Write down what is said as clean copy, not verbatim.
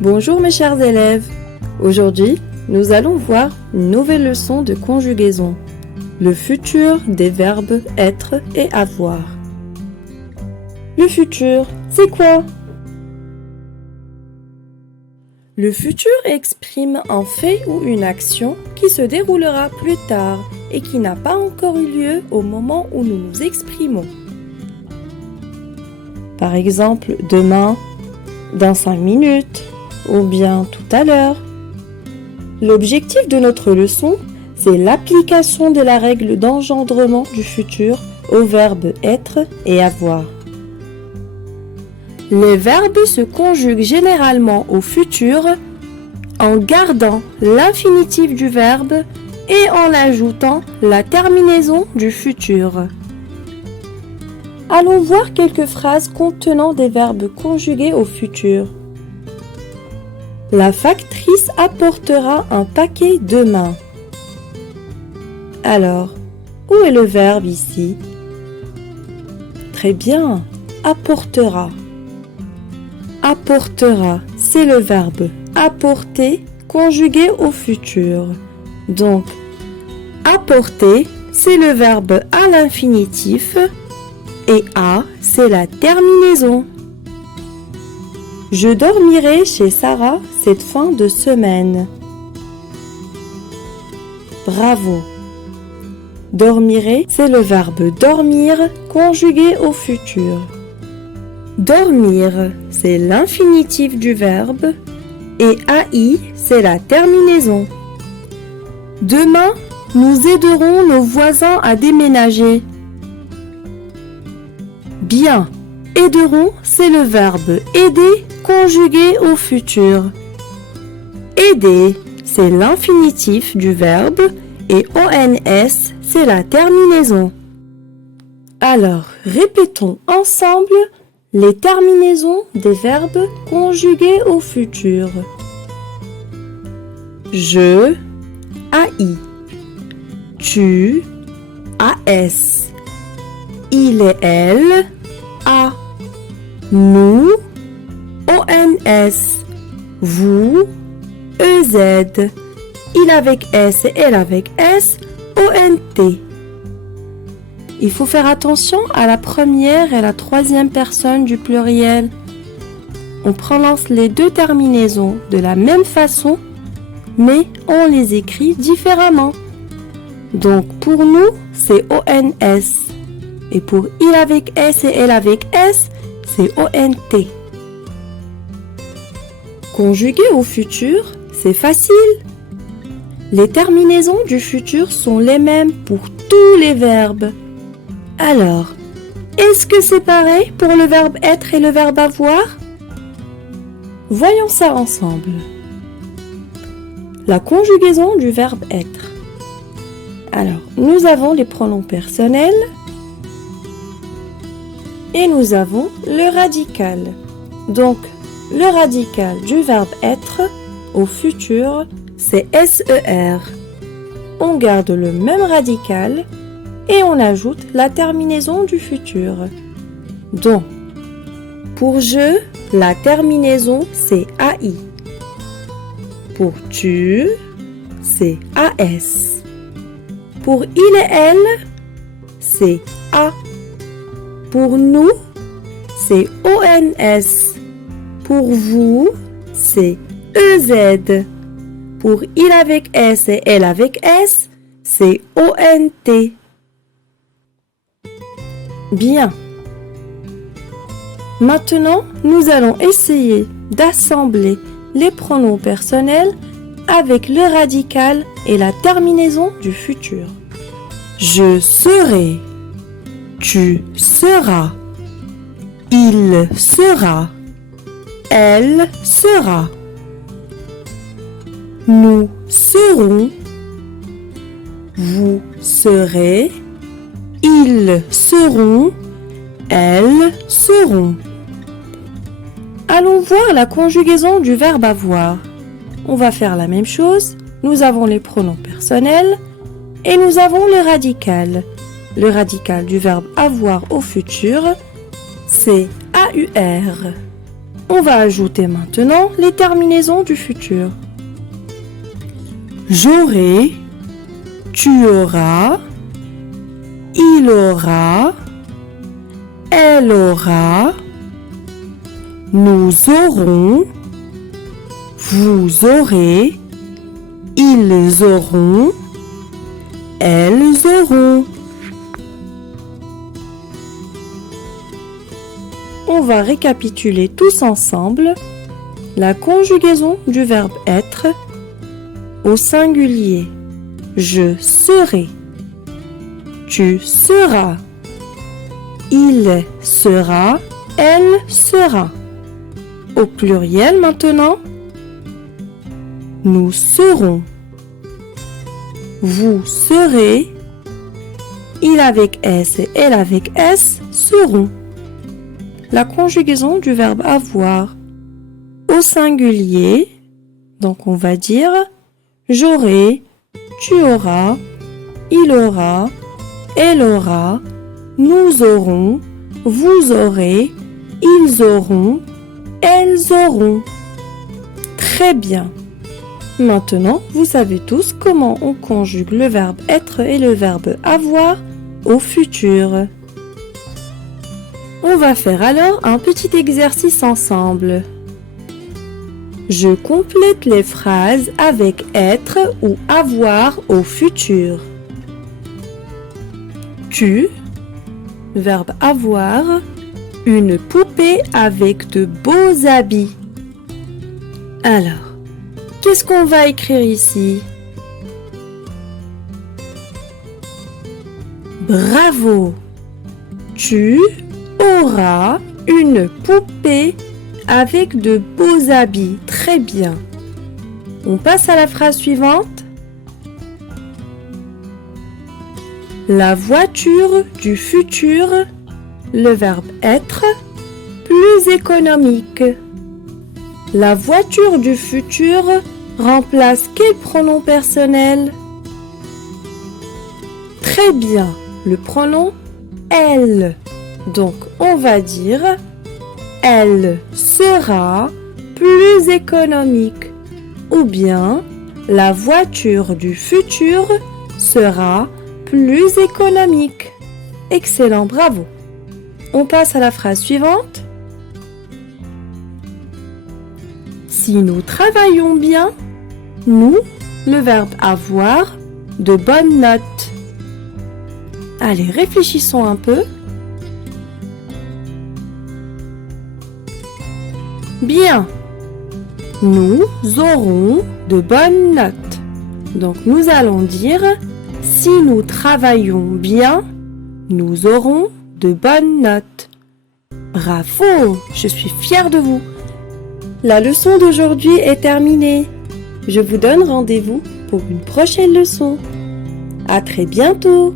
Bonjour mes chers élèves. Aujourd'hui, nous allons voir une nouvelle leçon de conjugaison. Le futur des verbes être et avoir. Le futur, c'est quoi? Le futur exprime un fait ou une action qui se déroulera plus tard et qui n'a pas encore eu lieu au moment où nous nous exprimons. Par exemple, demain, dans 5 minutes, ou bien tout à l'heure. L'objectif de notre leçon, c'est l'application de la règle d'engendrement du futur aux verbes être et avoir. Les verbes se conjuguent généralement au futur en gardant l'infinitif du verbe et en ajoutant la terminaison du futur. Allons voir quelques phrases contenant des verbes conjugués au futur. La factrice apportera un paquet demain. Alors, où est le verbe ici? Très bien, apportera. Apportera, c'est le verbe apporter conjugué au futur. Donc, apporter, c'est le verbe à l'infinitif et à, c'est la terminaison. Je dormirai chez Sarah cette fin de semaine. Bravo. Dormirai, c'est le verbe dormir conjugué au futur. Dormir, c'est l'infinitif du verbe et AI, c'est la terminaison. Demain, nous aiderons nos voisins à déménager. Bien. Aideront, c'est le verbe aider conjugué au futur. Aider, c'est l'infinitif du verbe et ONS, c'est la terminaison. Alors, répétons ensemble les terminaisons des verbes conjugués au futur. Je, AI. Tu, AS. Il et elle, A. Nous, ONS. Vous, EZ. Il avec S et elle avec S, ONT. Il faut faire attention à la première et la troisième personne du pluriel. On prononce les deux terminaisons de la même façon, mais on les écrit différemment. Donc pour nous, c'est ONS. Et pour il avec S et elle avec S, c'est ONT. Conjuguer au futur, c'est facile. Les terminaisons du futur sont les mêmes pour tous les verbes. Alors, est-ce que c'est pareil pour le verbe être et le verbe avoir? Voyons ça ensemble. La conjugaison du verbe être. Alors, nous avons les pronoms personnels et nous avons le radical. Donc, le radical du verbe être au futur, c'est SER. On garde le même radical et on ajoute la terminaison du futur. Donc, pour je, la terminaison, c'est AI. Pour tu, c'est AS. Pour il et elle, c'est A. Pour nous, c'est ONS. Pour vous, c'est EZ. Pour il avec S et elle avec S, c'est ONT. Bien. Maintenant, nous allons essayer d'assembler les pronoms personnels avec le radical et la terminaison du futur. Je serai. Tu seras. Il sera. Elle sera. Nous serons. Vous serez. Ils seront. Elles seront. Allons voir la conjugaison du verbe avoir. On va faire la même chose. Nous avons les pronoms personnels et nous avons le radical. Le radical du verbe avoir au futur, c'est AUR. On va ajouter maintenant les terminaisons du futur. J'aurai, tu auras, il aura, elle aura, nous aurons, vous aurez, ils auront, elles auront. On va récapituler tous ensemble la conjugaison du verbe être au singulier. Je serai, tu seras, il sera, elle sera. Au pluriel maintenant, nous serons, vous serez, il avec S et elle avec S seront. La conjugaison du verbe avoir au singulier, donc on va dire j'aurai, tu auras, il aura, elle aura, nous aurons, vous aurez, ils auront, elles auront. Très bien. Maintenant, vous savez tous comment on conjugue le verbe être et le verbe avoir au futur. On va faire alors un petit exercice ensemble. Je complète les phrases avec être ou avoir au futur. Tu, verbe avoir, une poupée avec de beaux habits. Alors, qu'est-ce qu'on va écrire ici? Bravo! Tu auras une poupée avec de beaux habits. Très bien. On passe à la phrase suivante. La voiture du futur, le verbe être, plus économique. La voiture du futur remplace quel pronom personnel? Très bien, le pronom elle. Donc, on va dire elle sera plus économique ou bien la voiture du futur sera plus économique. Excellent, bravo. On passe à la phrase suivante. Si nous travaillons bien, nous, le verbe avoir, de bonnes notes. Allez, réfléchissons un peu. Bien, nous aurons de bonnes notes. Donc nous allons dire, si nous travaillons bien, nous aurons de bonnes notes. Bravo, je suis fière de vous. La leçon d'aujourd'hui est terminée. Je vous donne rendez-vous pour une prochaine leçon. À très bientôt.